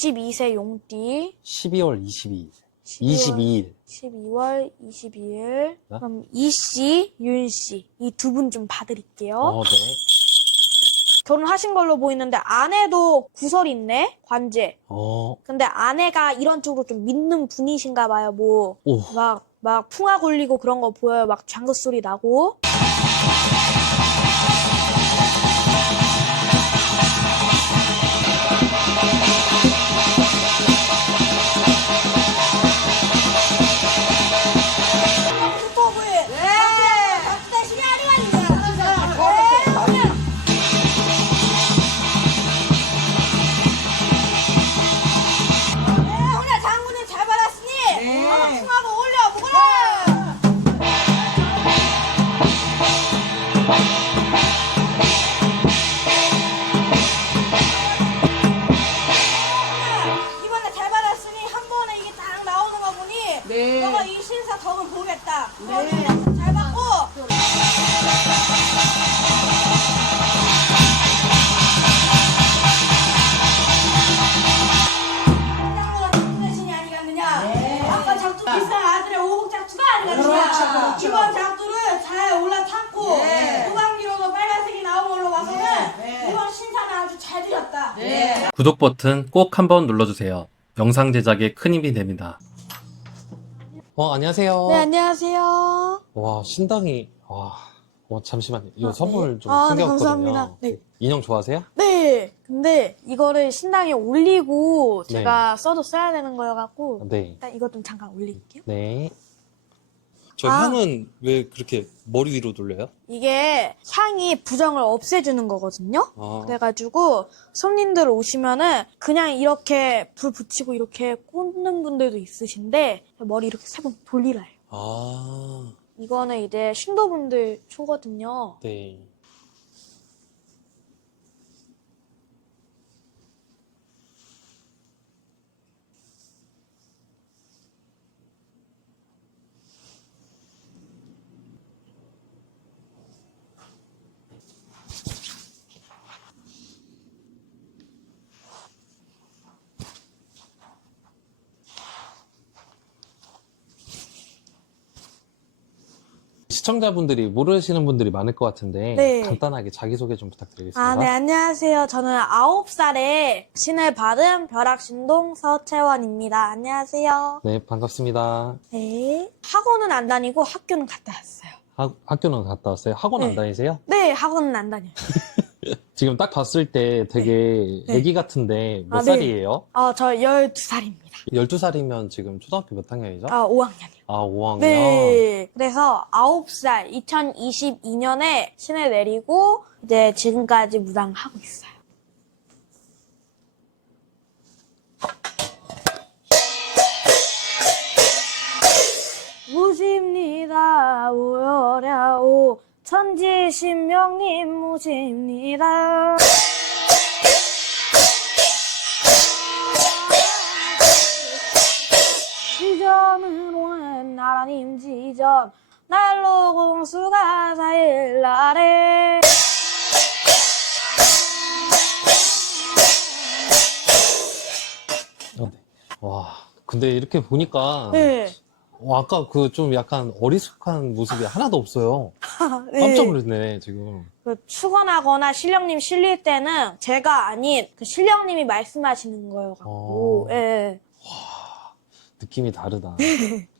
22세 용띠. 12월 22일. 12월 22일. 그럼 이씨, 윤씨. 이 두 분 좀 봐드릴게요. 네. 결혼하신 걸로 보이는데 아내도 구설이 있네? 관제. 근데 아내가 이런 쪽으로 좀 믿는 분이신가 봐요. 뭐, 오. 막 풍화 걸리고 그런 거 보여요. 막 장긋 소리 나고. 너가 이 신사 덕을 보겠다. 잘 받고. 장군의 아니겠느냐. 아까 작두 비싼 아들의 오복 작두가 아니겠느냐. 이번 작두를 잘 올라탔고 후반기로도 빨간색이 나온 걸로 봐서는 이번 신사는 아주 잘 드렸다. 구독 버튼 꼭 한번 눌러주세요. 영상 제작에 큰 힘이 됩니다. 안녕하세요. 네, 안녕하세요. 와, 신당이, 잠시만요. 이거 선물 좀 네, 챙겨왔거든요. 감사합니다. 네. 인형 좋아하세요? 네. 근데 이거를 신당에 올리고 네. 제가 써야 되는 거여갖고 네. 일단 이것 좀 잠깐 올릴게요. 네. 저 향은 왜 그렇게 머리 위로 돌려요? 이게 향이 부정을 없애주는 거거든요. 그래가지고 손님들 오시면은 그냥 이렇게 불 붙이고 이렇게 꽂는 분들도 있으신데 머리 이렇게 세 번 돌리라 해요. 이거는 이제 신도분들 초거든요. 네. 시청자분들이 모르시는 분들이 많을 것 같은데 네. 간단하게 자기소개 좀 부탁드리겠습니다. 네, 안녕하세요. 저는 9살에 신을 받은 벼락신동 서채원입니다. 안녕하세요. 네, 반갑습니다. 네. 학원은 안 다니고 학교는 갔다 왔어요. 학교는 갔다 왔어요? 학원 안 네. 다니세요? 네, 학원은 안 다녀요. 지금 딱 봤을 때 되게 네. 애기 같은데 몇 네. 살이에요? 저 12살입니다. 12살이면 지금 초등학교 몇 학년이죠? 5학년이요. 5학년? 네. 그래서 9살, 2022년에 신을 내리고 이제 지금까지 무당하고 있어요. 무십니다. 오여랴오. 천지신명님 무십니다. 지점은 오는 나라님 지점 날로 공수가 4일 날에 와, 근데 이렇게 보니까 네. 아까 그 좀 약간 어리숙한 모습이 하나도 없어요. 네. 깜짝 놀랐네, 지금. 축원하거나 신령님 실릴 때는 제가 아닌 그 신령님이 말씀하시는 거여갖고 예. 느낌이 다르다.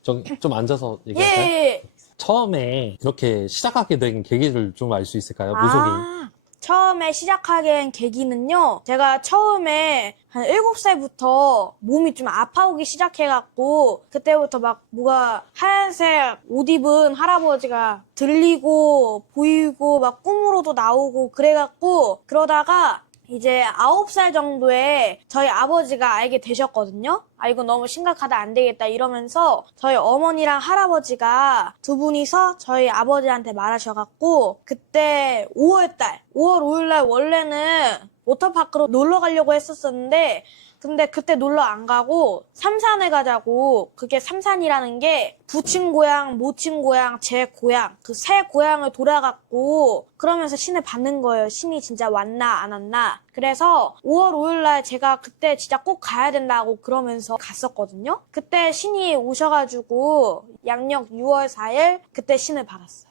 좀 앉아서 얘기할까요? 예. 처음에 이렇게 시작하게 된 계기를 좀 알 수 있을까요? 무속인. 처음에 시작하게 된 계기는요. 제가 처음에 한 7살부터 몸이 좀 아파오기 시작해갖고 그때부터 막 뭐가 하얀색 옷 입은 할아버지가 들리고 보이고 막 꿈으로도 나오고 그래갖고 그러다가 이제 9살 정도에 저희 아버지가 알게 되셨거든요. 이거 너무 심각하다 안 되겠다 이러면서 저희 어머니랑 할아버지가 두 분이서 저희 아버지한테 말하셔갖고 그때 5월 5일 날 원래는 워터파크로 놀러 가려고 했었었는데 근데 그때 놀러 안 가고 삼산에 가자고. 그게 삼산이라는 게 부친 고향, 모친 고향, 제 고향, 그 세 고향을 돌아갔고 그러면서 신을 받는 거예요. 신이 진짜 왔나 안 왔나. 그래서 5월 5일 날 제가 그때 진짜 꼭 가야 된다고 그러면서 갔었거든요. 그때 신이 오셔가지고 양력 6월 4일 그때 신을 받았어요.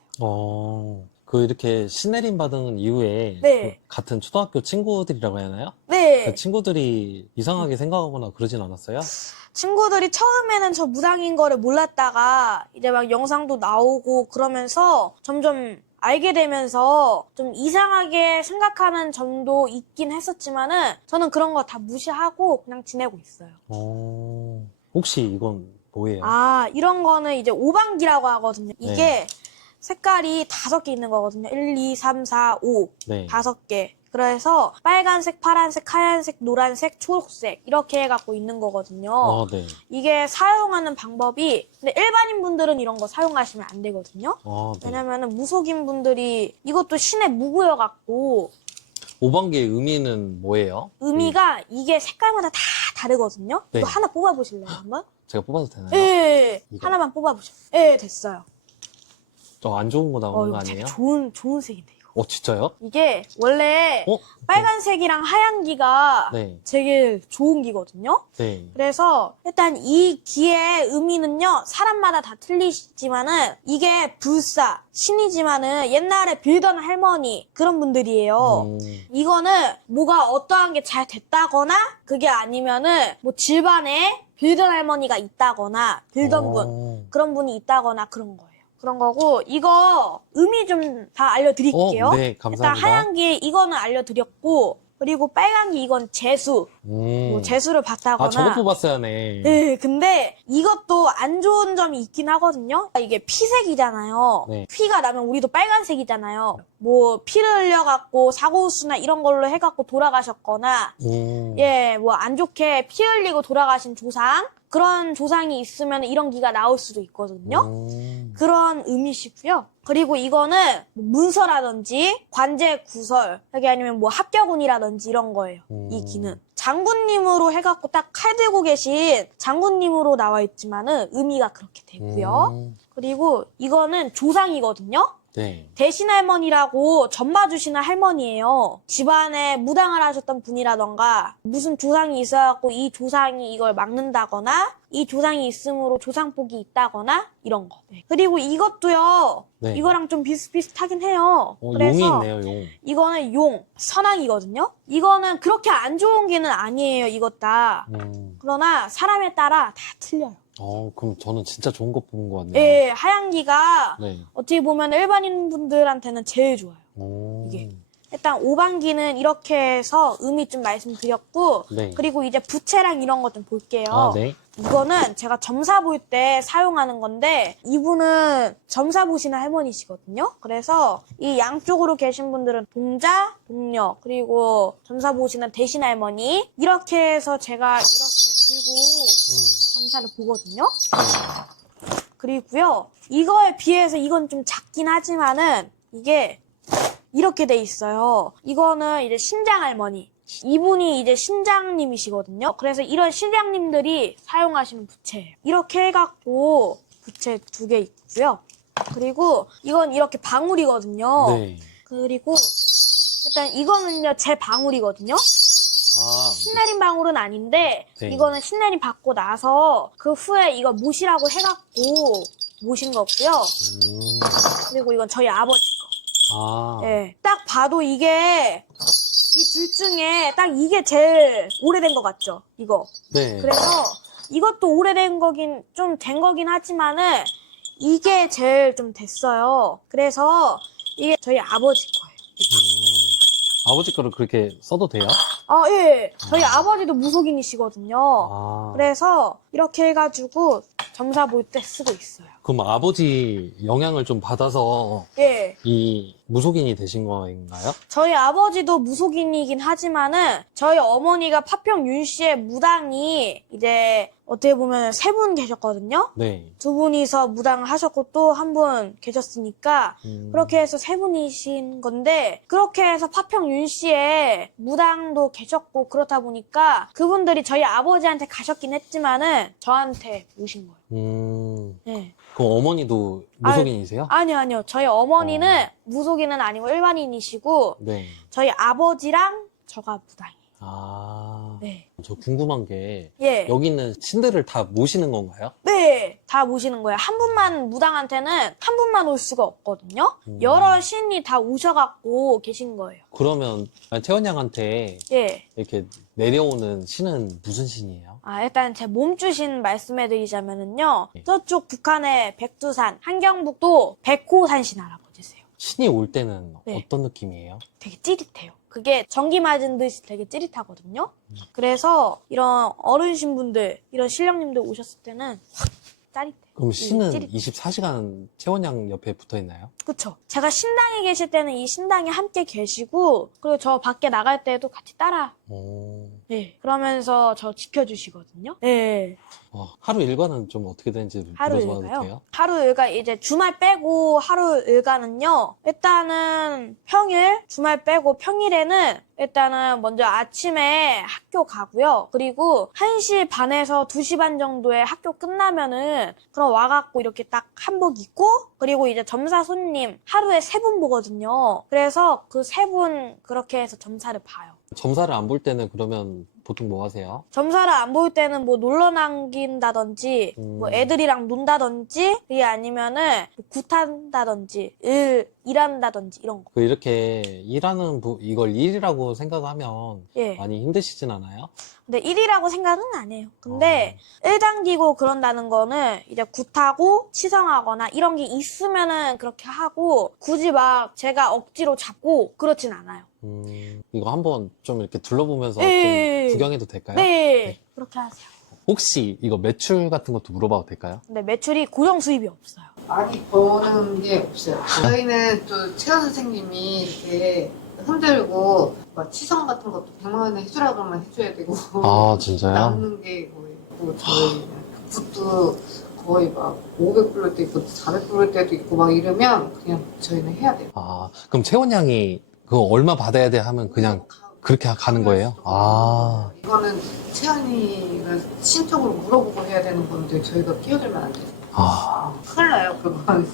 그 이렇게 신내림 받은 이후에 네. 그 같은 초등학교 친구들이라고 해야 하나요? 네. 그 친구들이 이상하게 생각하거나 그러진 않았어요? 친구들이 처음에는 저 무당인 거를 몰랐다가 이제 막 영상도 나오고 그러면서 점점 알게 되면서 좀 이상하게 생각하는 점도 있긴 했었지만은 저는 그런 거 다 무시하고 그냥 지내고 있어요. 혹시 이건 뭐예요? 아, 이런 거는 이제 오방기라고 하거든요. 이게 색깔이 5개 있는 거거든요. 1, 2, 3, 4, 5. 네. 5개. 그래서 빨간색, 파란색, 하얀색, 노란색, 초록색 이렇게 해갖고 있는 거거든요. 네. 이게 사용하는 방법이 근데 일반인 분들은 이런 거 사용하시면 안 되거든요. 네. 왜냐면은 무속인 분들이 이것도 신의 무구여갖고 오방기의 의미는 뭐예요? 의미가 이게 색깔마다 다 다르거든요. 네. 이거 하나 뽑아보실래요, 한번? 제가 뽑아도 되나요? 예, 이거? 하나만 뽑아보세요. 예, 됐어요. 안 좋은 거 나오는 거 이거 되게 아니에요? 좋은 색인데, 이거. 진짜요? 이게 원래 빨간색이랑 하얀 기가 네. 되게 좋은 기거든요. 네. 그래서 일단 이 기의 의미는요, 사람마다 다 틀리지만은 이게 불사, 신이지만은 옛날에 빌던 할머니 그런 분들이에요. 이거는 뭐가 어떠한 게 잘 됐다거나 그게 아니면은 뭐 집안에 빌던 할머니가 있다거나 빌던 분 그런 분이 있다거나 그런 거예요. 그런 거고 이거 의미 좀 다 알려드릴게요. 네, 감사합니다. 일단 하얀 기 이거는 알려드렸고 그리고 빨간 기 이건 재수. 뭐 재수를 봤다거나. 저거 뽑았어야 하네. 네, 근데 이것도 안 좋은 점이 있긴 하거든요. 이게 피색이잖아요. 네. 피가 나면 우리도 빨간색이잖아요. 뭐 피를 흘려갖고 사고수나 이런 걸로 해갖고 돌아가셨거나 예, 뭐 안 좋게 피 흘리고 돌아가신 조상 그런 조상이 있으면 이런 기가 나올 수도 있거든요. 그런 의미시고요. 그리고 이거는 문서라든지 관제 구설, 여기 아니면 뭐 합격운이라든지 이런 거예요. 이 기는. 장군님으로 해갖고 딱 칼 들고 계신 장군님으로 나와 있지만은 의미가 그렇게 되고요. 그리고 이거는 조상이거든요. 네. 대신 할머니라고 전 봐주시는 할머니예요. 집안에 무당을 하셨던 분이라던가 무슨 조상이 있어갖고 이 조상이 이걸 막는다거나 이 조상이 있으므로 조상복이 있다거나 이런 거. 네. 그리고 이것도요. 네. 이거랑 좀 비슷비슷하긴 해요. 용이 있네요, 용. 이거는 용, 선왕이거든요. 이거는 그렇게 안 좋은 게는 아니에요, 이것 다. 그러나 사람에 따라 다 틀려요. 그럼 저는 진짜 좋은 거 뽑은 것 같네요. 예, 하얀기가 네. 어떻게 보면 일반인 분들한테는 제일 좋아요. 이게. 일단 오방기는 이렇게 해서 의미 좀 말씀드렸고 네. 그리고 이제 부채랑 이런 거 좀 볼게요. 네. 이거는 제가 점사 볼 때 사용하는 건데 이분은 점사 보시는 할머니시거든요. 그래서 이 양쪽으로 계신 분들은 동자, 동녀 그리고 점사 보시는 대신 할머니 이렇게 해서 제가 이렇게 들고 점사를 보거든요. 그리고요. 이거에 비해서 이건 좀 작긴 하지만은 이게 이렇게 돼 있어요. 이거는 이제 신장 할머니. 이분이 이제 신장님이시거든요. 그래서 이런 신장님들이 사용하시는 부채예요. 이렇게 해갖고 부채 2개 있고요. 그리고 이건 이렇게 방울이거든요. 네. 그리고 일단 이거는요 제 방울이거든요. 신내림 방울은 아닌데 네. 이거는 신내림 받고 나서 그 후에 이거 모시라고 해갖고 모신 거고요. 그리고 이건 저희 아버지 거. 네. 딱 봐도 이게 이 둘 중에 딱 이게 제일 오래된 것 같죠? 이거. 네. 그래서 이것도 오래된 거긴 좀 된 거긴 하지만은 이게 제일 좀 됐어요. 그래서 이게 저희 아버지 거예요. 아버지 거를 그렇게 써도 돼요? 예. 저희 아버지도 무속인이시거든요. 그래서 이렇게 해가지고 점사 볼 때 쓰고 있어요. 그럼 아버지 영향을 좀 받아서 예. 이 무속인이 되신 건가요? 저희 아버지도 무속인이긴 하지만은 저희 어머니가 파평 윤 씨의 무당이 이제 어떻게 보면 세 분 계셨거든요. 네. 두 분이서 무당을 하셨고 또 한 분 계셨으니까 그렇게 해서 세 분이신 건데 그렇게 해서 파평 윤 씨의 무당도 계셨고 그렇다 보니까 그분들이 저희 아버지한테 가셨긴 했지만은 저한테 오신 거예요. 네. 그럼 어머니도 무속인이세요? 아니요. 저희 어머니는 무속인은 아니고 일반인이시고 네. 저희 아버지랑 저가 무당이에요. 아. 네. 저 궁금한 게 예. 여기 있는 신들을 다 모시는 건가요? 네, 다 모시는 거예요. 한 분만, 무당한테는 한 분만 올 수가 없거든요. 여러 신이 다 오셔갖고 계신 거예요. 그러면 태원 양한테 예. 이렇게 내려오는 신은 무슨 신이에요? 일단 제 몸주신 말씀해드리자면은요. 네. 저쪽 북한의 백두산, 한경북도 백호산신 할아버지세요. 신이 올 때는 네. 어떤 느낌이에요? 되게 찌릿해요. 그게 전기 맞은 듯이 되게 찌릿하거든요. 그래서 이런 어르신분들, 이런 신령님들 오셨을 때는 확 짜릿해요. 그럼 신은 찌릿. 24시간 태원 양 옆에 붙어 있나요? 그쵸. 제가 신당에 계실 때는 이 신당에 함께 계시고, 그리고 저 밖에 나갈 때도 같이 따라, 오. 네. 그러면서 저 지켜주시거든요. 네. 하루 일과는 좀 어떻게 되는지 하루 물어봐도 일가요? 돼요? 하루 일가, 이제 주말 빼고 하루 일가는요, 일단은 평일, 주말 빼고 평일에는 일단은 먼저 아침에 학교 가고요. 그리고 1시 반에서 2시 반 정도에 학교 끝나면은 그럼 와갖고 이렇게 딱 한복 입고 그리고 이제 점사 손님 하루에 3분 보거든요. 그래서 그 3분 그렇게 해서 점사를 봐요. 점사를 안 볼 때는 그러면 보통 뭐 하세요? 점사를 안 볼 때는 뭐 놀러 남긴다든지 뭐 애들이랑 논다든지 그게 아니면은 뭐 굿한다든지 일한다든지 이런 거. 이렇게 일하는 이걸 일이라고 생각하면 예. 많이 힘드시진 않아요? 근데 일이라고 생각은 안 해요. 근데 일 당기고 그런다는 거는 이제 굿하고 치성하거나 이런 게 있으면은 그렇게 하고 굳이 막 제가 억지로 잡고 그렇진 않아요. 이거 한번 좀 이렇게 둘러보면서 예. 좀 구경해도 될까요? 네. 그렇게 하세요. 혹시 이거 매출 같은 것도 물어봐도 될까요? 근데 매출이 고정 수입이 없어요. 많이 버는 게 없어요. 저희는 또 최원 선생님이 이렇게 흔들고 막 치성 같은 것도 100만 원에 해주라 그러면 해줘야 되고 아, 진짜요? 남는 게 거의 뭐 저희 굿도 거의 막 500 불릴 때 있고 400 불릴 때도 있고 막 이러면 그냥 저희는 해야 돼요. 그럼 채원 양이 그거 얼마 받아야 돼 하면 그냥 그렇게 가는 거예요? 이거는 채연이가 신적으로 물어보고 해야 되는 건데 저희가 끼어들면 안 돼요. 큰일 나요, 그건.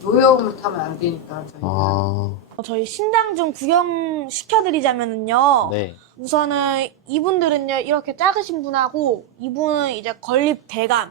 노여움을 타면 안 되니까 저희는. 저희 신당 좀 구경 시켜드리자면은요. 네. 우선은 이분들은요 이렇게 작으신 분하고 이분은 이제 건립 대감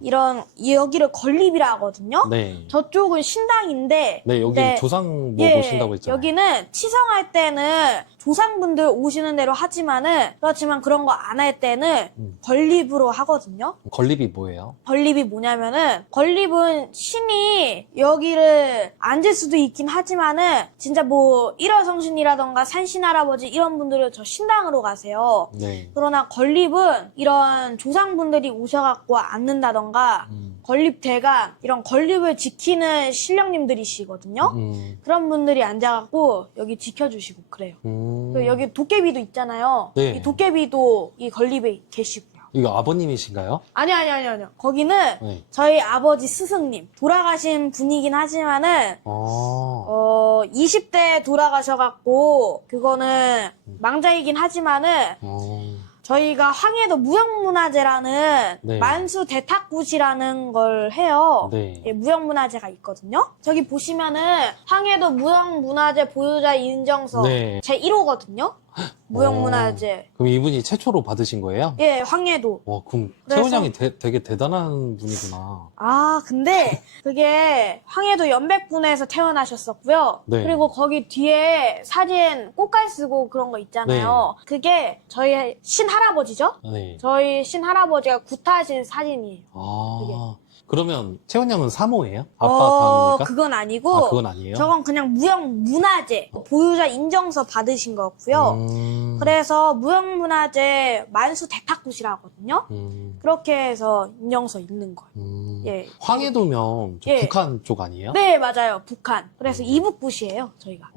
이런 여기를 건립이라 하거든요. 네. 저쪽은 신당인데 네, 여기 네. 조상 뭐 모신다고 했잖아요. 여기는 치성할 때는 조상분들 오시는 대로 하지만은 그렇지만 그런 거 안 할 때는 건립으로 하거든요. 건립이 뭐예요? 건립이 뭐냐면은 건립은 신이 여기를 앉을 수도 있긴 하지만은 진짜 뭐 일월성신이라던가 산신할아버지 이런 분들은 저 신당으로 가세요. 네. 그러나 건립은 이런 조상분들이 오셔갖고 앉는다던가 건립대가 이런 건립을 지키는 신령님들이시거든요. 그런 분들이 앉아갖고 여기 지켜주시고 그래요. 그리고 여기 도깨비도 있잖아요. 네. 이 도깨비도 이 건립에 계시고요. 이거 아버님이신가요? 아니요. 거기는 네. 저희 아버지 스승님 돌아가신 분이긴 하지만은 20대 돌아가셔갖고 그거는 망자이긴 하지만은 저희가 황해도 무형문화재라는 네. 만수 대탁굿이라는 걸 해요. 네. 예, 무형문화재가 있거든요. 저기 보시면은 황해도 무형문화재 보유자 인정서 네. 제 1호거든요. 무형문화재. 그럼 이분이 최초로 받으신 거예요? 예, 황해도. 그럼 그래서- 채원 양이 되게 대단한 분이구나. 근데 그게 황해도 연백군에서 태어나셨었고요. 네. 그리고 거기 뒤에 사진 꽃갈 쓰고 그런 거 있잖아요. 그게 저희 신할아버지죠? 네. 저희 신할아버지가 구타하신 사진이에요. 그러면 채원 양은 사모예요? 아빠가 그건 아니고 그건 아니에요? 저건 그냥 무형문화재 보유자 인정서 받으신 거고요. 그래서 무형문화재 만수 대탁굿이라 하거든요. 그렇게 해서 인정서 있는 거예요. 예. 황해도면 저 예. 북한 쪽 아니에요? 네, 맞아요. 북한. 그래서 이북굿이에요, 저희가.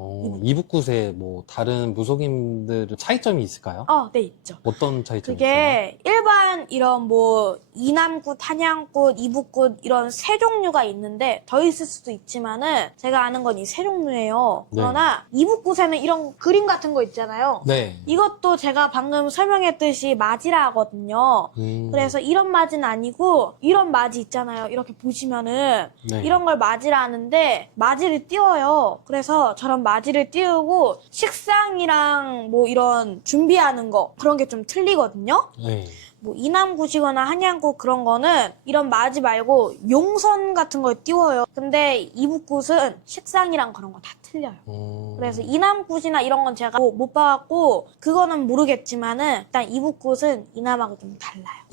이북굿에 뭐 다른 무속인들 차이점이 있을까요? 네, 있죠. 어떤 차이점이 있어요? 그게 일반 이런 뭐 이남굿, 한양굿, 이북굿 이런 세 종류가 있는데 더 있을 수도 있지만은 제가 아는 건 이 세 종류예요. 네. 그러나 이북굿에는 이런 그림 같은 거 있잖아요. 네. 이것도 제가 방금 설명했듯이 맞이라 하거든요. 그래서 이런 맞이는 아니고 이런 맞이 있잖아요. 이렇게 보시면은 네. 이런 걸 맞이라 하는데 맞이를 띄워요. 그래서 저런 맞이를 띄우고 식상이랑 뭐 이런 준비하는 거 그런 게 좀 틀리거든요. 네. 뭐 이남굿이거나 한양굿 그런 거는 이런 맞이 말고 용선 같은 걸 띄워요. 근데 이북굿은 식상이랑 그런 거 다 틀려요. 그래서 이남굿이나 이런 건 제가 못 봐갖고 그거는 모르겠지만은 일단 이북굿은 이남하고 좀 달라요.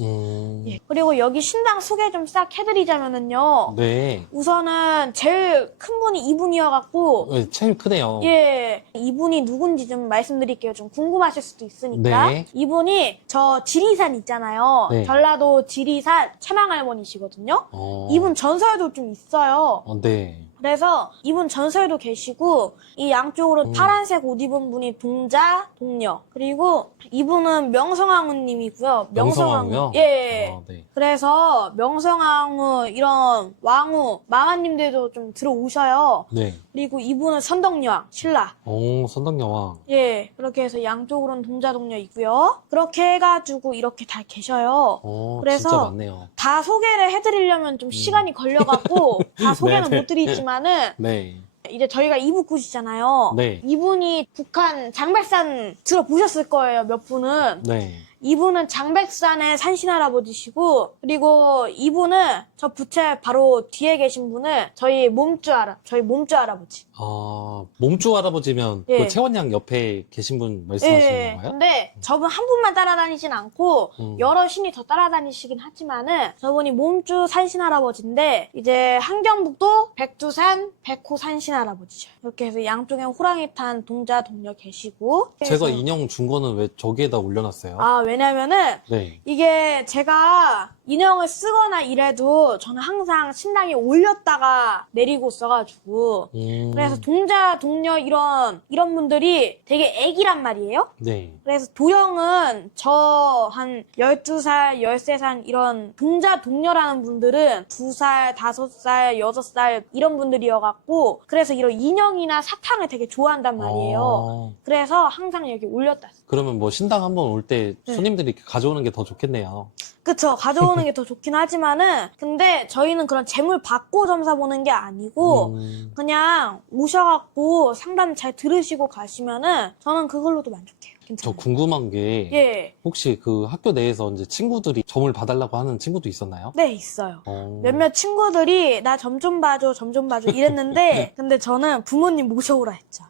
예. 그리고 여기 신당 소개 좀 싹 해드리자면은요. 네. 우선은 제일 큰 분이 이분이어갖고 네, 제일 크네요. 예, 이분이 누군지 좀 말씀드릴게요. 좀 궁금하실 수도 있으니까. 네. 이분이 저 지리산 있잖아요. 네. 전라도 지리산 최망할머니시거든요. 이분 전설도 좀 있어요. 네. 그래서 이분 전설도 계시고 이 양쪽으로 파란색 옷 입은 분이 동자, 동녀. 그리고 이분은 명성황후님이고요. 명성황후요? 예. 네. 그래서 명성황후 이런 왕후, 마마님들도 좀 들어오셔요. 네. 그리고 이분은 선덕여왕, 신라. 선덕여왕. 예, 그렇게 해서 양쪽으로는 동자동녀 있고요. 그렇게 해가지고 이렇게 다 계셔요. 그래서 진짜 많네요. 다 소개를 해드리려면 좀 시간이 걸려갖고 다 소개는 네네. 못 드리지만은 네. 이제 저희가 이북굿이잖아요. 네. 이분이 북한 장백산 들어보셨을 거예요, 몇 분은. 네. 이분은 장백산의 산신할아버지시고, 그리고 이분은 저 부채 바로 뒤에 계신 분은 저희 몸주 할아버지. 몸주 할아버지면 예. 그 채원양 옆에 계신 분 말씀하시는 예. 건가요? 근데 저분 한 분만 따라다니진 않고 여러 신이 더 따라다니시긴 하지만은 저분이 몸주 산신할아버지인데 이제 함경북도 백두산 백호 산신할아버지죠. 이렇게 해서 양쪽에 호랑이 탄 동자 동녀 계시고. 제가 그래서- 인형 준 거는 왜 저기에다 올려놨어요? 왜냐면은 네. 이게 제가 인형을 쓰거나 이래도 저는 항상 신랑이 올렸다가 내리고 써가지고 그래서 동자, 동녀 이런 분들이 되게 애기란 말이에요. 네. 그래서 도형은 저 한 12살, 13살 이런 동자, 동녀라는 분들은 2살, 5살, 6살 이런 분들이어갖고 그래서 이런 인형이나 사탕을 되게 좋아한단 말이에요. 그래서 항상 여기 올렸다. 그러면 뭐 신당 한번 올 때 네. 손님들이 가져오는 게 더 좋겠네요. 그쵸. 가져오는 게 더 좋긴 하지만은, 근데 저희는 그런 재물 받고 점사 보는 게 아니고, 그냥 오셔갖고 상담 잘 들으시고 가시면은, 저는 그걸로도 만족해요. 저 괜찮아요. 궁금한 게 예. 혹시 그 학교 내에서 이제 친구들이 점을 봐달라고 하는 친구도 있었나요? 네, 있어요. 몇몇 친구들이 나 점 좀 봐줘, 점 좀 봐줘 이랬는데, 근데 저는 부모님 모셔오라 했죠.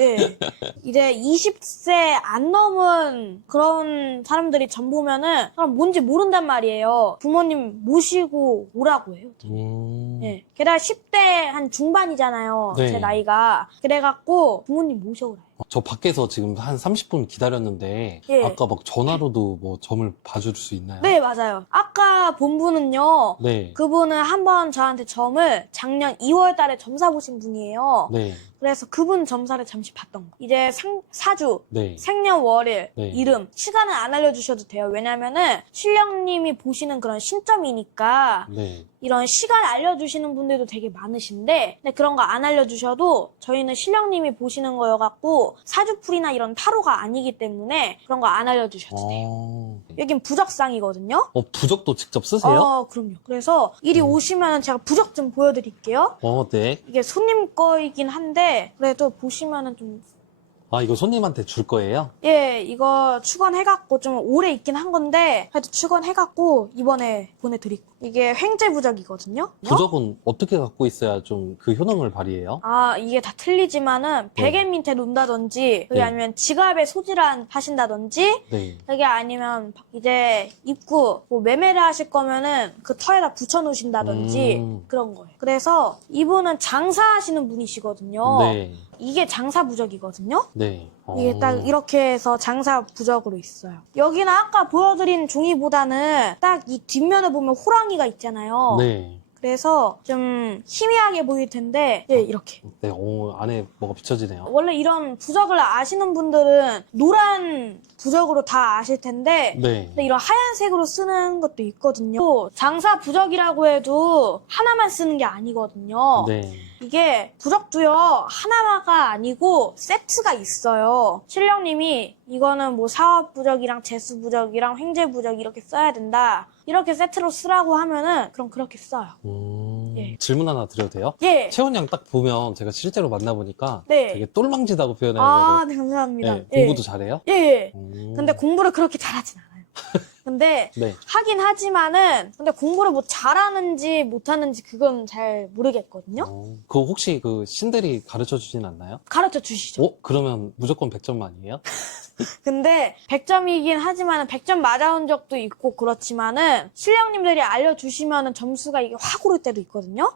예. 이제 20세 안 넘은 그런 사람들이 점 보면은, 그럼 뭔지 모른단 말이에요. 부모님 모시고 오라고 해요. 예. 게다가 10대 한 중반이잖아요. 네. 제 나이가. 그래갖고 부모님 모셔오라 해요. 저 밖에서 지금 한 30분 기다렸는데 예. 아까 막 전화로도 뭐 점을 봐줄 수 있나요? 네, 맞아요. 아까 본 분은요. 네. 그분은 한번 저한테 점을 작년 2월 달에 점사 보신 분이에요. 네. 그래서 그분 점사를 잠시 봤던 거. 이제 사주, 네. 생년월일, 네. 이름, 시간은 안 알려주셔도 돼요. 왜냐면은 신령님이 보시는 그런 신점이니까 네. 이런 시간 알려주시는 분들도 되게 많으신데 근데 그런 거 안 알려주셔도 저희는 신령님이 보시는 거여갖고 사주풀이나 이런 타로가 아니기 때문에 그런 거 안 알려주셔도 돼요. 여긴 부적상이거든요. 부적도 직접 쓰세요? 그럼요. 그래서 이리 오시면 제가 부적 좀 보여드릴게요. 네. 이게 손님 거이긴 한데 그래도 보시면은 좀 이거 손님한테 줄 거예요? 예, 이거 축원해갖고 좀 오래 있긴 한 건데 그래도 축원해갖고 이번에 보내드리고 이게 횡재 부적이거든요. 부적은 어떻게 갖고 있어야 좀 그 효능을 발휘해요? 이게 다 틀리지만은 베개 밑에 놓는다든지 그게 네. 아니면 지갑에 소지란 하신다든지 네. 그게 아니면 이제 입구 뭐 매매를 하실 거면은 그 터에다 붙여 놓으신다든지 그런 거예요. 그래서 이분은 장사하시는 분이시거든요. 네. 이게 장사 부적이거든요. 네. 이게 딱 이렇게 해서 장사 부적으로 있어요. 여기는 아까 보여드린 종이보다는 딱 이 뒷면에 보면 호랑이 엉덩이가 있잖아요. 네. 그래서 좀 희미하게 보일 텐데 예, 이렇게. 네, 안에 뭐가 비춰지네요. 원래 이런 부적을 아시는 분들은 노란 부적으로 다 아실 텐데 네. 근데 이런 하얀색으로 쓰는 것도 있거든요. 또 장사 부적이라고 해도 하나만 쓰는 게 아니거든요. 네. 이게 부적도요 하나가 아니고 세트가 있어요. 신령님이 이거는 뭐 사업 부적이랑 재수 부적이랑 횡재 부적 이렇게 써야 된다. 이렇게 세트로 쓰라고 하면은 그럼 그렇게 써요. 예. 질문 하나 드려도 돼요? 예. 채원 양 딱 보면 제가 실제로 만나보니까 네. 되게 똘망지다고 아, 표현해가지고 네, 감사합니다. 네, 예. 공부도 잘해요? 예. 예. 오. 근데 공부를 그렇게 잘하진 않아요. 근데 네. 하긴 하지만은 근데 공부를 뭐 잘하는지 못하는지 그건 잘 모르겠거든요. 그거 혹시 그 신들이 가르쳐 주진 않나요? 가르쳐 주시죠. 그러면 무조건 100점 아니에요? 근데 100점이긴 하지만은 100점 맞아온 적도 있고 그렇지만은 신령님들이 알려주시면은 점수가 이게 확 오를 때도 있거든요.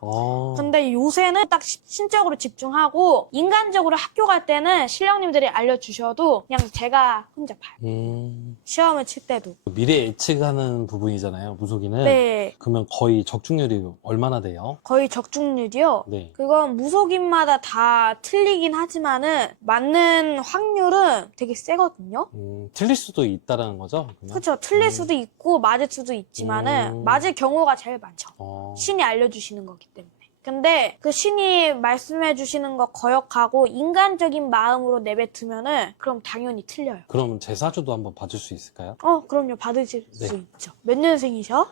근데 요새는 딱 신적으로 집중하고 인간적으로 학교 갈 때는 신령님들이 알려주셔도 그냥 제가 혼자 봐요. 시험을 칠 때도. 미래 예측하는 부분이잖아요, 무속인은. 네. 그러면 거의 적중률이 얼마나 돼요? 거의 적중률이요. 네. 그건 무속인마다 다 틀리긴 하지만은 맞는 확률은 되게 세거든요. 틀릴 수도 있다라는 거죠? 그러면? 그렇죠. 틀릴 수도 있고 맞을 수도 있지만은 맞을 경우가 제일 많죠. 신이 알려주시는 거기 때문에. 근데 그 신이 말씀해 주시는 거 거역하고 인간적인 마음으로 내뱉으면은 그럼 당연히 틀려요. 그러면 제 사주도 한번 봐줄 수 있을까요? 그럼요. 받으실 네. 수 있죠. 몇 년생이셔?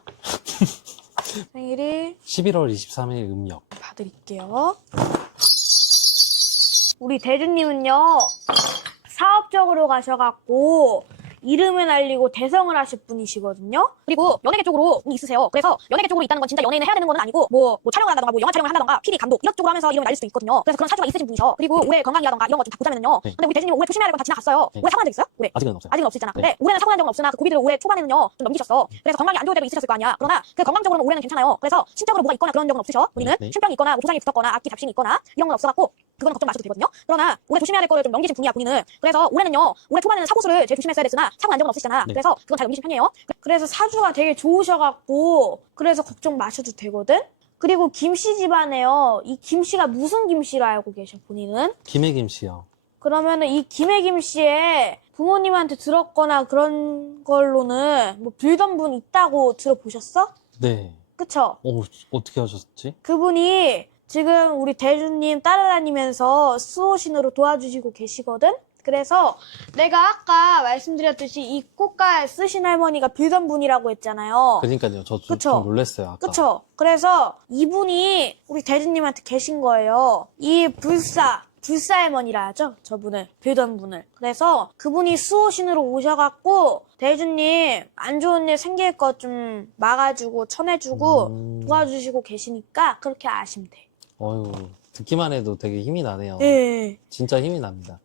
생일이 11월 23일 음력. 봐드릴게요. 우리 대주님은요. 사업적으로 가셔갖고 이름을 날리고 대성을 하실 분이시거든요. 그리고 연예계 쪽으로 있으세요. 그래서 연예계 쪽으로 있다는 건 진짜 연예인을 해야 되는 건 아니고 뭐 촬영을 한다던가 뭐 영화 촬영을 한다던가 PD 감독 이런 쪽으로 하면서 이름을 날릴 수도 있거든요. 그래서 그런 사주가 있으신 분이셔. 그리고 올해 건강이라던가 이런 거 좀 다 보자면요. 네. 근데 우리 대주님 올해 조심해야 될 건 다 지나갔어요. 네. 올해 사고 난 적 있어요? 올해? 아직은 없어요. 아직은 없었잖아. 네. 근데 올해는 사고 난 적은 없으나 그 고비를 올해 초반에는요 좀 넘기셨어. 그래서 건강이 안 좋을 때도 있으셨을 거 아니야. 그러나 그 건강적으로는 올해는 괜찮아요. 그래서 신적으로 뭐가 있거나 그런 적은 없으셔. 본인은 네. 신병이 있거나 뭐 부상이 붙었거나 악기 잡신이 있거나 이런 건 없어갖고 그건 걱정 마셔도 되거든요. 그러나 올해 조심해야 될 거를 좀 넘기신 분이야 본인은. 그래서 올해는요 올해 초반에는 사고수를 제일 조심했어야 됐으나 사고 난 적은 없으시잖아. 네. 그래서 그건 잘 넘기신 편이에요. 그래서 사주가 되게 좋으셔갖고 그래서 걱정 마셔도 되거든. 그리고 김씨 집안에요. 이 김씨가 무슨 김씨를 알고 계셔 본인은? 김혜김 씨요. 그러면은 이 김혜김 씨의 부모님한테 들었거나 그런 걸로는 뭐 빌던 분 있다고 들어보셨어? 네. 그쵸? 어떻게 하셨지? 그분이 지금 우리 대주님 따라다니면서 수호신으로 도와주시고 계시거든? 그래서 내가 아까 말씀드렸듯이 이 꽃갈 쓰신 할머니가 빌던 분이라고 했잖아요. 그러니까요. 저 그쵸? 좀 놀랐어요. 아까. 그쵸? 그래서 이분이 우리 대주님한테 계신 거예요. 이 불사 할머니라 하죠? 저분을, 빌던 분을. 그래서 그분이 수호신으로 오셔갖고 대주님 안 좋은 일 생길 것 좀 막아주고 쳐내주고 도와주시고 계시니까 그렇게 아시면 돼. 어휴, 듣기만 해도 되게 힘이 나네요. 예. 진짜 힘이 납니다.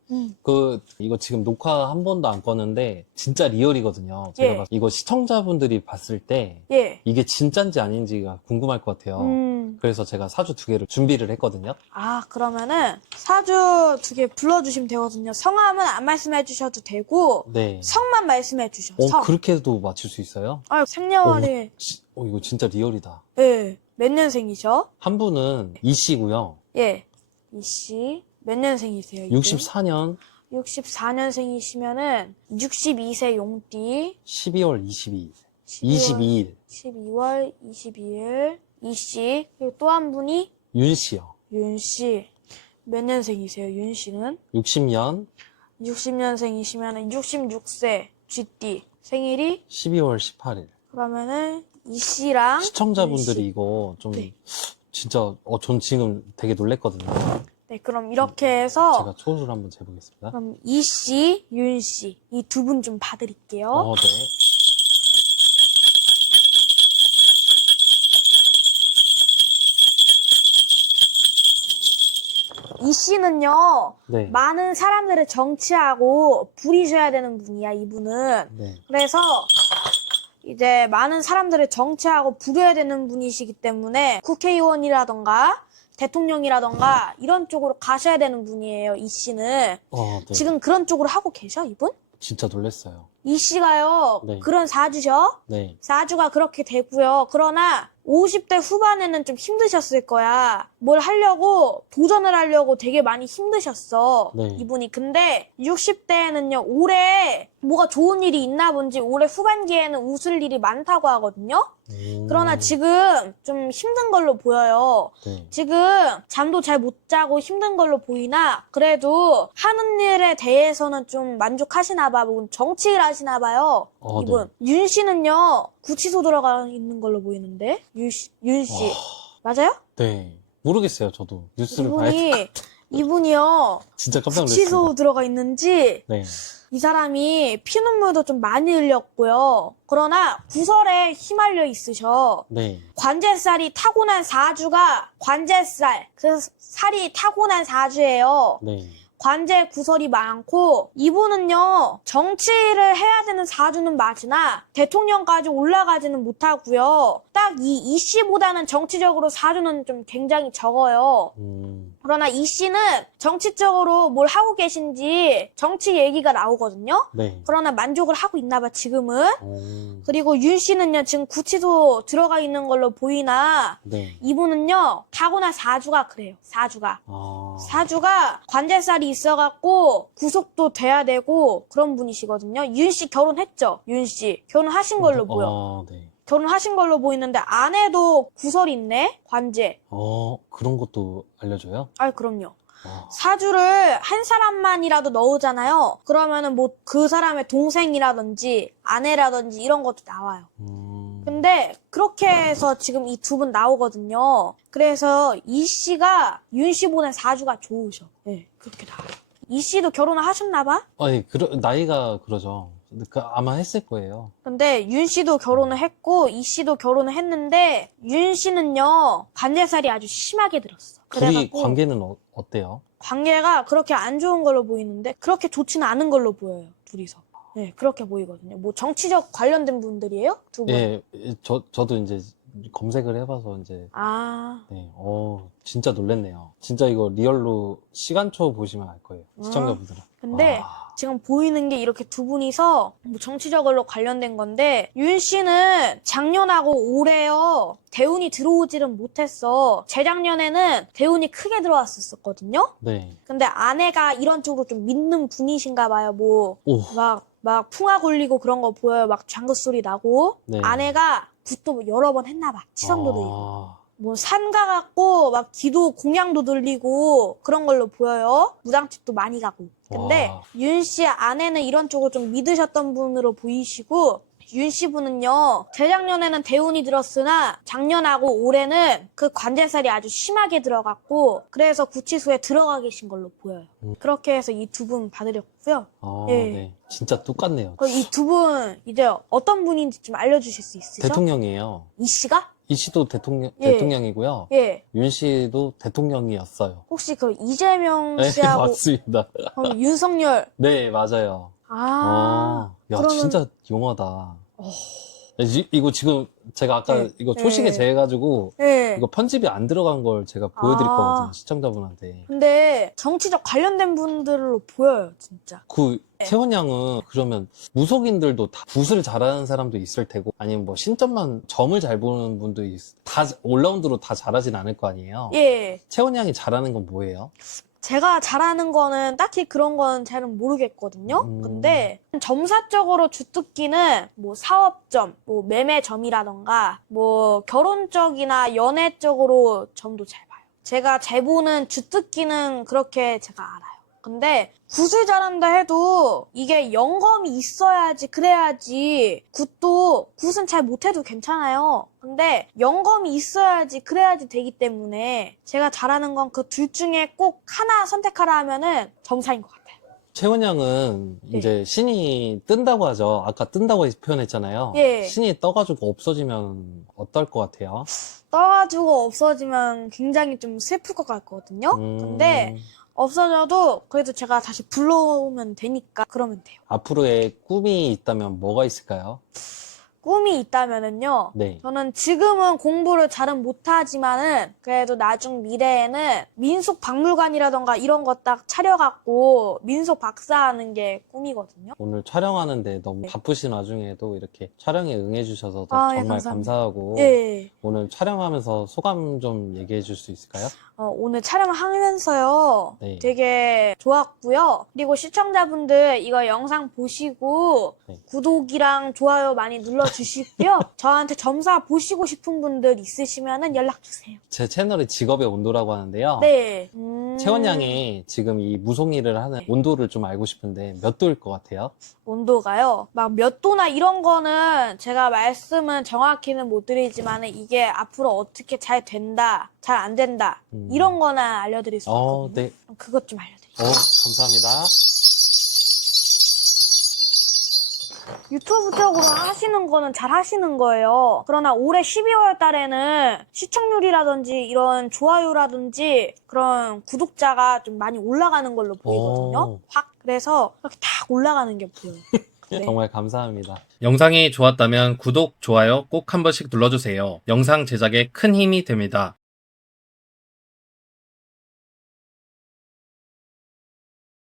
이거 지금 녹화 한 번도 안 껐는데 진짜 리얼이거든요. 제가 예. 이거 시청자분들이 봤을 때 예. 이게 진짠지 아닌지가 궁금할 것 같아요. 그래서 제가 사주 2개를 준비를 했거든요. 아, 그러면은 사주 2개 불러주시면 되거든요. 성함은 안 말씀해 주셔도 되고 네. 성만 말씀해 주셔. 성. 그렇게도 맞출 수 있어요? 아, 생년월일. 이거 진짜 리얼이다. 예. 몇 년생이셔? 한 분은 이 씨고요. 예. 이씨. 몇 년생이세요? 이분? 64년 64년생이시면은 62세 용띠. 12월 22일. 12월 22일. 이씨. 그리고 또 한 분이 윤 씨요. 윤씨. 몇 년생이세요? 윤씨는? 60년 60년생이시면은 66세 쥐띠. 생일이? 12월 18일. 그러면은 이씨랑 시청자분들이 윤씨. 이거 좀 네. 진짜 전 지금 되게 놀랬거든요. 네, 그럼 이렇게 해서 제가 초수를 한번 재보겠습니다. 그럼 이씨, 윤씨 이 두 분 좀 봐드릴게요. 네. 이 씨는요 네. 많은 사람들을 정치하고 부리셔야 되는 분이야 이분은. 네. 그래서 이제 많은 사람들을 정치하고 부려야 되는 분이시기 때문에 국회의원이라던가 대통령이라던가 이런 쪽으로 가셔야 되는 분이에요 이 씨는. 네. 지금 그런 쪽으로 하고 계셔 이분? 진짜 놀랬어요. 이 씨가요, 네. 그런 사주셔? 네. 사주가 그렇게 되고요. 그러나 50대 후반에는 좀 힘드셨을 거야. 뭘 하려고, 도전을 하려고 되게 많이 힘드셨어. 네. 이분이. 근데 60대에는요, 올해 뭐가 좋은 일이 있나 본지 올해 후반기에는 웃을 일이 많다고 하거든요. 그러나 지금 좀 힘든 걸로 보여요. 네. 지금 잠도 잘 못 자고 힘든 걸로 보이나 그래도 하는 일에 대해서는 좀 만족하시나 봐. 뭐 정치를 하시나 봐요. 이분. 윤 씨는요. 구치소 들어가 있는 걸로 보이는데. 윤 씨. 맞아요? 네. 모르겠어요, 저도. 뉴스를 봐야 돼. 이분이요. 진짜 깜짝 구치소 놀랐습니다. 들어가 있는지 네. 이 사람이 피눈물도 좀 많이 흘렸고요. 그러나 구설에 휘말려 있으셔. 네. 관제살이 타고난 사주가 관제살. 그래서 살이 타고난 사주예요. 네. 관제 구설이 많고 이분은요 정치를 해야 되는 사주는 맞으나 대통령까지 올라가지는 못하고요. 딱 이 씨보다는 정치적으로 사주는 좀 굉장히 적어요. 그러나 이 씨는 정치적으로 뭘 하고 계신지 정치 얘기가 나오거든요. 네. 그러나 만족을 하고 있나 봐 지금은. 그리고 윤 씨는요 지금 구치소 들어가 있는 걸로 보이나 네. 이분은요 타고난 사주가 그래요. 사주가. 아. 사주가 관제살이 있어갖고 구속도 돼야 되고 그런 분이시거든요. 윤 씨 결혼했죠? 윤 씨. 결혼하신 걸로 보여. 네. 결혼하신 걸로 보이는데 아내도 구설이 있네? 관제. 그런 것도 알려줘요? 아이 그럼요. 아. 사주를 한 사람만이라도 넣으잖아요. 그러면은 뭐 그 사람의 동생이라든지 아내라든지 이런 것도 나와요. 근데 그렇게 해서 지금 이 두 분 나오거든요. 그래서 이 씨가 윤 씨 보낸 사주가 좋으셔. 네, 그렇게 나와요. 이 씨도 결혼을 하셨나 봐? 아니, 나이가 그러죠. 아마 했을 거예요. 근데 윤 씨도 결혼을 했고 이 씨도 결혼을 했는데 윤 씨는요 관제살이 아주 심하게 들었어. 둘이 그래갖고 관계는 어때요? 관계가 그렇게 안 좋은 걸로 보이는데 그렇게 좋지는 않은 걸로 보여요. 둘이서. 네, 그렇게 보이거든요. 뭐 정치적 관련된 분들이에요? 두 분? 예, 저도 이제 검색을 해봐서 이제 아, 네, 진짜 놀랬네요. 진짜 이거 리얼로 시간초 보시면 알 거예요. 시청자분들은. 근데 와. 지금 보이는 게 이렇게 두 분이서 뭐 정치적으로 관련된 건데 윤 씨는 작년하고 올해요 대운이 들어오지는 못했어. 재작년에는 대운이 크게 들어왔었거든요. 네. 근데 아내가 이런 쪽으로 좀 믿는 분이신가 봐요. 뭐 오. 막 풍악 올리고 그런 거 보여요. 막 장구 소리 나고. 네. 아내가 굿도 여러 번 했나 봐. 치성도 들리고. 아. 뭐 산 가갖고 막 기도 공양도 들리고 그런 걸로 보여요. 무당집도 많이 가고. 근데 와. 윤 씨 아내는 이런 쪽을 좀 믿으셨던 분으로 보이시고 윤 씨 분은요 재작년에는 대운이 들었으나 작년하고 올해는 그 관제살이 아주 심하게 들어갔고 그래서 구치소에 들어가 계신 걸로 보여요. 그렇게 해서 이 두 분 봐드렸고요. 예. 네. 진짜 똑같네요. 이 두 분 이제 어떤 분인지 좀 알려주실 수 있으세요? 대통령이에요. 이 씨가? 이 씨도 예. 대통령이고요. 예. 윤 씨도 대통령이었어요. 혹시 그 이재명 네, 씨하고 맞습니다. 윤석열 네, 맞아요. 야, 그러면 진짜 용하다. 이거 지금 제가 아까 네. 이거 초식에 네. 재가지고 네. 이거 편집이 안 들어간 걸 제가 보여드릴 아. 거거든요, 시청자분한테. 근데 정치적 관련된 분들로 보여요, 진짜. 태원 양은 그러면 무속인들도 다 붓을 잘하는 사람도 있을 테고 아니면 뭐 신점만 점을 잘 보는 분도 다 올라운드로 다 잘하진 않을 거 아니에요. 예. 태원 양이 잘하는 건 뭐예요? 제가 잘하는 거는 딱히 그런 건 잘은 모르겠거든요. 근데 점사적으로 주특기는 뭐 사업점, 뭐 매매점이라던가 뭐 결혼 쪽이나 연애 쪽으로 점도 잘 봐요. 제가 잘 보는 주특기는 그렇게 제가 알아요. 근데 굿을 잘한다 해도 이게 영검이 있어야지 그래야지 굿은 잘 못해도 괜찮아요. 근데 영검이 있어야지 그래야지 되기 때문에 제가 잘하는 건 그 둘 중에 꼭 하나 선택하라 하면은 점사인 것 같아요. 채원 양은 네. 이제 신이 뜬다고 하죠. 아까 뜬다고 표현했잖아요. 예. 신이 떠가지고 없어지면 어떨 것 같아요? 떠가지고 없어지면 굉장히 좀 슬플 것 같거든요. 근데 없어져도 그래도 제가 다시 불러오면 되니까 그러면 돼요. 앞으로의 꿈이 있다면 뭐가 있을까요? 꿈이 있다면은요. 네. 저는 지금은 공부를 잘은 못하지만은 그래도 나중 미래에는 민속 박물관이라던가 이런 거 딱 차려갖고 민속 박사하는 게 꿈이거든요. 오늘 촬영하는데 너무 바쁘신 와중에도 이렇게 촬영에 응해주셔서 네. 아, 예, 정말 감사합니다. 감사하고 예. 오늘 촬영하면서 소감 좀 얘기해 줄 수 있을까요? 오늘 촬영하면서요. 네. 되게 좋았고요. 그리고 시청자분들 이거 영상 보시고 네. 구독이랑 좋아요 많이 눌러주시고요. 저한테 점사 보시고 싶은 분들 있으시면은 연락주세요. 제 채널이 직업의 온도라고 하는데요. 네. 채원 양이 지금 이 무송이를 하는 온도를 좀 알고 싶은데 몇 도일 것 같아요? 온도가요. 막 몇 도나 이런 거는 제가 말씀은 정확히는 못 드리지만은 이게 앞으로 어떻게 잘 된다, 잘 안 된다 이런 거나 알려드릴 수 있거든요. 네. 그것 좀 알려드릴게요. 감사합니다. 유튜브 쪽으로 하시는 거는 잘 하시는 거예요. 그러나 올해 12월 달에는 시청률이라든지 이런 좋아요라든지 그런 구독자가 좀 많이 올라가는 걸로 보이거든요. 확. 그래서 이렇게 딱 올라가는 게 보여요. 네. 정말 감사합니다. 영상이 좋았다면 구독, 좋아요 꼭 한 번씩 눌러주세요. 영상 제작에 큰 힘이 됩니다.